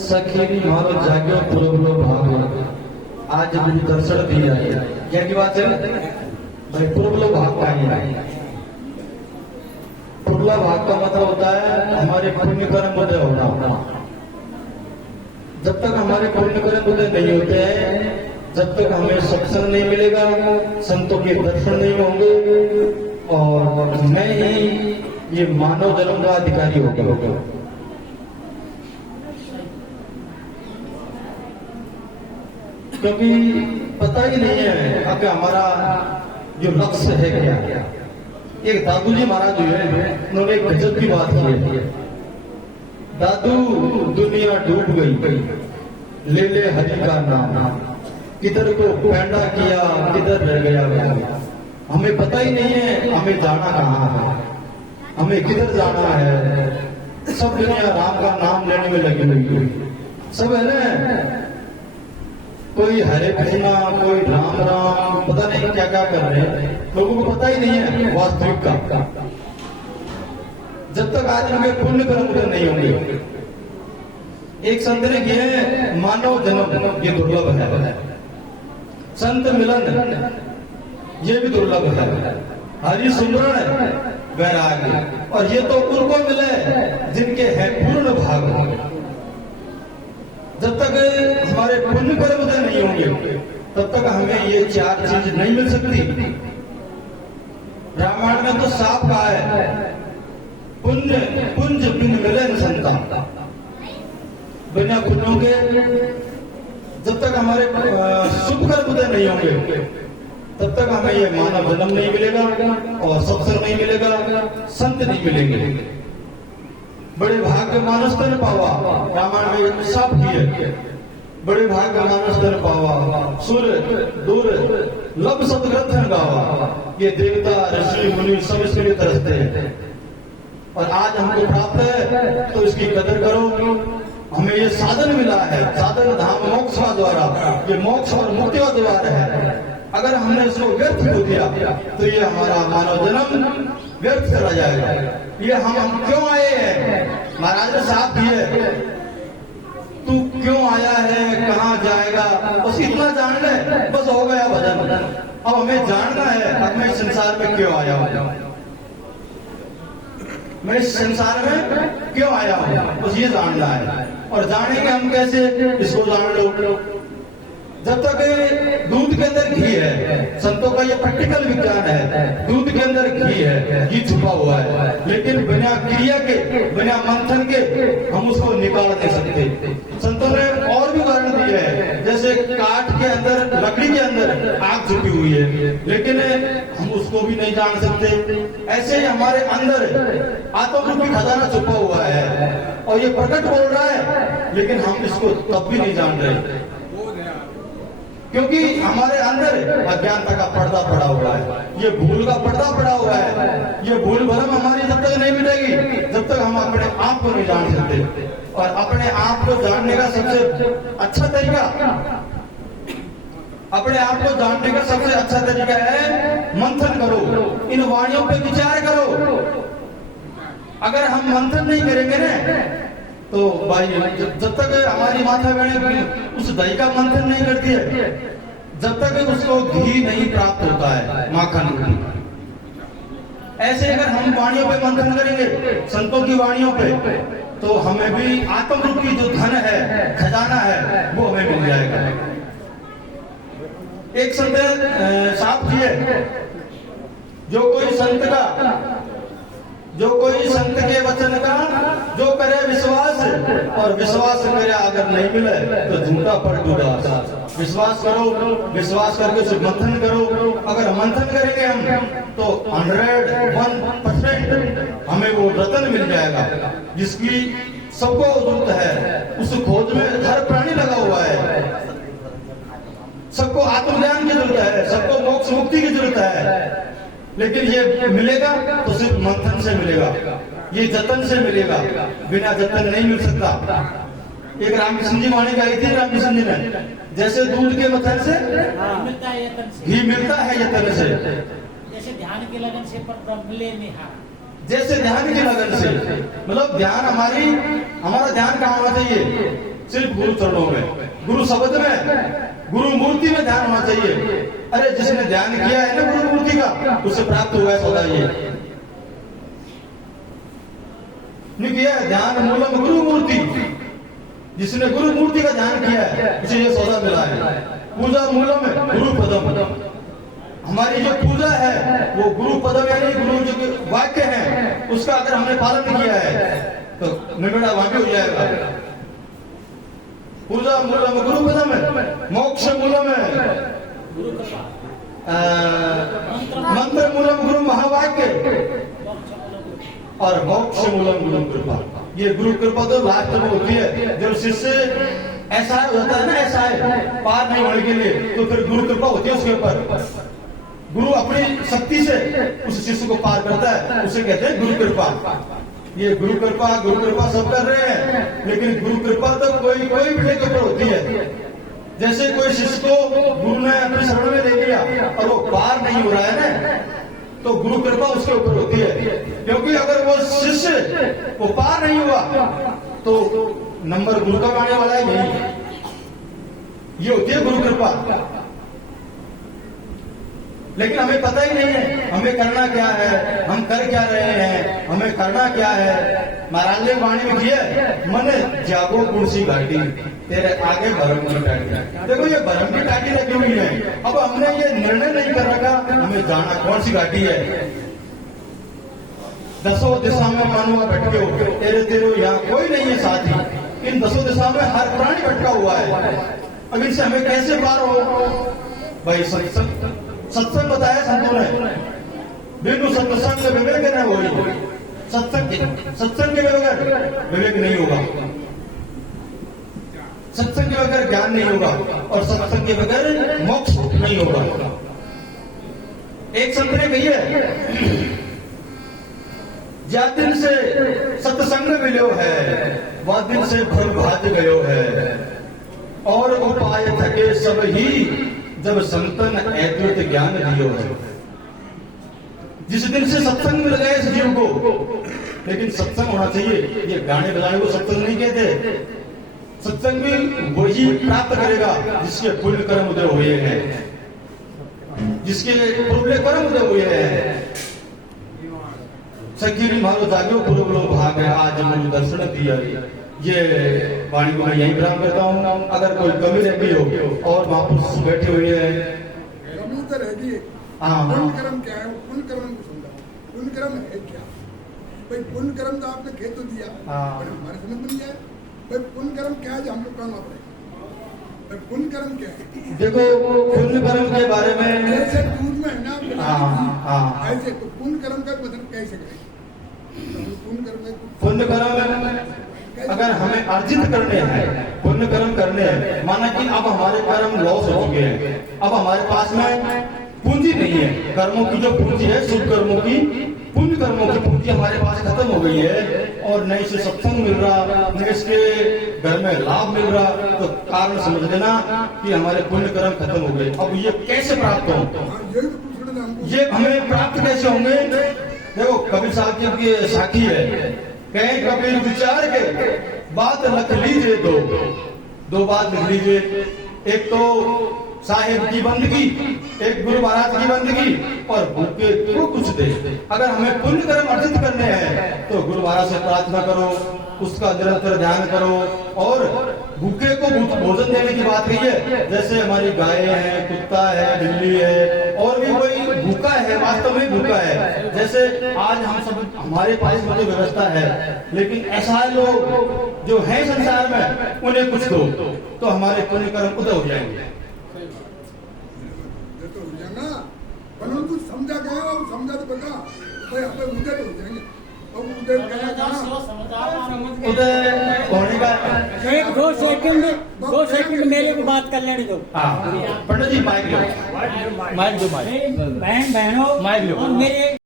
सखी मारो जाग्यो पुरबलो भागो आज भी दर्शन दिया है। क्या की बात है भाई? पुरबलो भाग का है। पुरबला भाग का मतलब होता है हमारे पुण्य कर्म उदय होना। जब तक हमारे पुण्य कर्म उदय नहीं होते हैं, जब तक हमें सत्संग नहीं मिलेगा, संतों के दर्शन नहीं होंगे और मैं ही ये मानव जन्म का अधिकारी होगा। क्योंकि पता ही नहीं है कि हमारा जो लक्ष्य है क्या। एक दादू जी महाराज जो है उन्होंने एक गजब की बात की है। दादू दुनिया डूब गई, ले ले हरि का नाम, किधर को पैंडा किया किधर रह गया। हमें पता ही नहीं है हमें जाना कहाँ है, हमें किधर जाना है। सब दुनिया राम का नाम लेने में लगी हुई सब है ना। कोई हरे कृष्णा, कोई राम राम, पता नहीं क्या क्या कर रहे हैं। लोगों को पता ही नहीं है वास्तविक का। जब तक आज उनके पुण्य कर्म नहीं होंगे। एक संत ने किए मानव जन्म ये दुर्लभ है, संत मिलन ये भी दुर्लभ है, हरि सुमरण वैराग्य, और ये तो उनको मिले जिनके है पूर्ण भाग। जब तक हमारे पुण्य कर्म उदय नहीं होंगे तब तक हमें ये चार चीज नहीं मिल सकती। रामायण में तो साफ कहा है पुण्य पुंज बिन मिले न संता। बिना पुण्यों के जब तक हमारे शुभ कर्म उदय नहीं होंगे तब तक हमें ये मानव जन्म नहीं मिलेगा और सत्संग नहीं मिलेगा, संत नहीं मिलेंगे। बड़े भाग्य मानस तन पावा, रामायण में साफ किए। बड़े भाग्य मानस तन पावा, सुर दूर लब सदग्रंथ गावा। ये देवता ऋषि मुनि सब इसके लिए तरसते हैं और आज हमको प्राप्त है तो इसकी कदर करो। हमें ये साधन मिला है, साधन धाम मोक्ष का द्वारा, ये मोक्ष और मुक्ति का द्वार है। अगर हमने इसको व्यर्थ हो दिया तो ये हमारा मानव जन्म व्यर्थ चला जाएगा। ये हम क्यों आए हैं? महाराज ने साफ दिए, तू क्यों आया है, कहाँ जाएगा, बस इतना जान ले, बस हो गया भजन। अब हमें जानना है अब मैं इस संसार में क्यों आया हूं, मैं इस संसार में क्यों आया हूं, बस ये जानना है। और जानेंगे हम कैसे, इसको जान लो। जब तक दूध के अंदर घी है, संतों का ये प्रैक्टिकल विज्ञान है, दूध के अंदर घी है, घी छुपा हुआ है, लेकिन बिना क्रिया के, बिना मंथन के हम उसको निकाल नहीं सकते। संतों ने और भी उदाहरण दिए हैं, जैसे काठ के अंदर, लकड़ी के अंदर आग छुपी हुई है, लेकिन हम उसको भी नहीं जान सकते। ऐसे ही हमारे अंदर आत्मरूपी खजाना छुपा हुआ है और ये प्रकट बोल रहा है, लेकिन हम इसको तब भी नहीं जान रहे क्योंकि हमारे अंदर अज्ञानता का पर्दा पड़ा हुआ है, ये भूल का पर्दा पड़ा हुआ है। ये भूल भरम हमारी जब तक नहीं मिटेगी जब तक हम अपने आप को नहीं जान सकते। और अपने आप को जानने का सबसे अच्छा तरीका, अपने आप को जानने का सबसे अच्छा तरीका है मंथन करो, इन वाणियों पे विचार करो। अगर हम मंथन नहीं करेंगे ना तो भाई जब तक हमारी माता बहन उस दही का मंथन नहीं करती है, जब तक उसको घी नहीं प्राप्त होता है, माखन। ऐसे अगर हम वाणियों पे मंथन करेंगे, संतों की वाणियों पे, तो हमें भी आत्मरूपी जो धन है, खजाना है, वो हमें मिल जाएगा। एक संत साफ जी है, जो कोई संत के वचन का जो करे विश्वास, और विश्वास करे अगर नहीं मिले तो झूठा पड़ उदास। विश्वास करो, विश्वास करके उसे मंथन करो। अगर मंथन करेंगे हम तो 101% हमें वो रतन मिल जाएगा जिसकी सबको जरूरत है। उस खोज में हर प्राणी लगा हुआ है, सबको आत्मज्ञान की जरूरत है, सबको मोक्ष मुक्ति की जरूरत है, लेकिन ये मिलेगा तो सिर्फ मंथन से मिलेगा, ये जतन से मिलेगा, बिना जतन नहीं मिल सकता। एक रामकृष्ण जी वाणी गाई थी रामकृष्ण जी ने, जैसे दूध के मथन से मिलता है यतन से, घी मिलता है यतन से, जैसे ध्यान के लगन से पर मिले निहा, जैसे ध्यान की लगन से, मतलब ध्यान हमारा ध्यान कहाँ होना चाहिए? सिर्फ गुरु चरणों में, गुरु शब्द में, गुरु मूर्ति में ध्यान होना चाहिए। अरे जिसने ध्यान किया है ना गुरु मूर्ति का, उससे प्राप्त हुआ है सौदा ये। नहीं किया ध्यान मूलम गुरु मूर्ति, जिसने गुरु मूर्ति का ध्यान किया है उसे ये सौदा मिला है। पूजा मूलम है गुरु पदम, हमारी जो पूजा है वो गुरु पदम यानी गुरु जो वाक्य है उसका अगर हमने पालन किया है तो निबड़ा वहां भी हो जाएगा। पूजा मूलम गुरु पदम है, मोक्ष मूलम है मंत्र मूलम गुरु महावाक्य, और मोक्ष मूलम गुरु कृपा। ये गुरु कृपा तो लास्ट में होती है जब शिष्य ऐसा होता है ना, ऐसा है पार नहीं होने के लिए, तो फिर गुरु कृपा होती है उसके ऊपर। गुरु अपनी शक्ति से उस शिष्य को पार करता है, उसे कहते हैं गुरु कृपा। ये गुरु कृपा सब कर रहे हैं, लेकिन गुरु कृपा तो कोई भी के ऊपर होती है। जैसे कोई शिष्य को गुरु ने अपने शरण में ले लिया और वो पार नहीं हो रहा है ना, तो गुरु कृपा उसके ऊपर होती है। क्योंकि अगर वो शिष्य वो पार नहीं हुआ तो नंबर गुरु का आने वाला है यही, ये होती है गुरु कृपा। लेकिन हमें पता ही नहीं है हमें करना क्या है, हम कर क्या रहे हैं, हमें करना क्या है। महाराज ने वाणी में किया मन जागो कुर्सी घाटी, तेरे आगे भरम की काटी। देखो ये भरम की काटी लगी हुई है। अब हमने ये निर्णय नहीं कर रखा हमें जाना कौन सी घाटी है। दसों दिशा में मानो भटके हो, तेरे यहाँ कोई नहीं है साथी। इन दसों दिशा में हर प्राणी भटका हुआ है। अब इनसे हमें कैसे पार हो? भाई सत्संग बताया संतों ने, बिनु सत्संग विवेक न हो। सत्संग के बगैर विवेक नहीं होगा, सत्संग के बगैर ज्ञान नहीं होगा, और सत्संग के बगैर मोक्ष नहीं होगा। एक संत ने कही है, जा दिन से सत्संग मिलो है, वह दिन से भर भाज गयो है, और उपाय थके सब ही जब संतन अद्वैत ज्ञान दियो है। जिस दिन से सत्संग मिल गया इस जीव को, लेकिन सत्संग होना चाहिए। ये गाने बजाने को सत्संग नहीं कहते। सत्संग भी वही प्राप्त करेगा जिसके पुण्य कर्म उदय हुए हैं, जिसके पुण्य कर्म उदय हुए हैं। सखी मारो जागो पुरो भाग है, आज मुझे दर्शन दिया। ये वाणी को मैं यही विराम करता हूँ। अगर कोई कमी रह गई हो और महापुरुष बैठे हुए हैं, कमी तो रह गई। पुण्य कर्म क्या है? पुण्य कर्म को समझा। पुण्य कर्म है क्या? भाई पुण्य कर्म तो आपने कह तो दिया, हमारे समझ में नहीं आया। भाई पुण्य कर्म क्या है जो हम लोग करना पड़ेगा? भाई पुण्य कर्म क्या है? देखो पुण्य कर्म के बारे में जैसे दूध में है ना, ऐसे तो पुण्य कर्म का मतलब कैसे करें? पुण्य कर्म अगर हमें अर्जित करने हैं, पुण्य कर्म करने हैं, माना कि अब हमारे कर्म लॉस हो चुके हैं, अब हमारे पास में पूंजी नहीं है। कर्मों की जो पूंजी है, शुभ कर्मों की, पुण्य कर्मों की पूंजी हमारे पास खत्म हो गई है, और न इसे सत्संग मिल रहा, न इसके घर में लाभ मिल रहा, तो कारण समझ लेना कि हमारे पुण्य कर्म खत्म हो गए। अब ये कैसे प्राप्त हो? ये हमें प्राप्त कैसे होंगे? देखो कबीर साहब की साखी है, कहीं कबीर विचार के बात रख लीजिए, दो बात लिख लीजिए। एक तो साहिब की बंदगी, एक गुरु महाराज की बंदगी, और भूखे को कुछ दे। अगर हमें पुण्य कर्म अर्जित करने हैं तो गुरु महाराज से प्रार्थना करो, उसका निरंतर ध्यान करो, और भूखे को भोजन देने की बात कही है। जैसे हमारी गाय है, कुत्ता है, बिल्ली है, और भी कोई भूखा है, वास्तव में भूखा है। जैसे आज हम सब हमारे पास में तो व्यवस्था है, लेकिन ऐसा लोग जो है संसार में उन्हें कुछ दो, तो हमारे पुण्य कर्म उदय हो जाएंगे। परंतु समझा गया और समझा तो बता भाई अब उदय तो हो जाएंगे। अब उदय होने का 2 सेकंड मेरे को बात कर लेने दो। पंडित जी माइक लो, बहन बहनों माइक लो। मेरे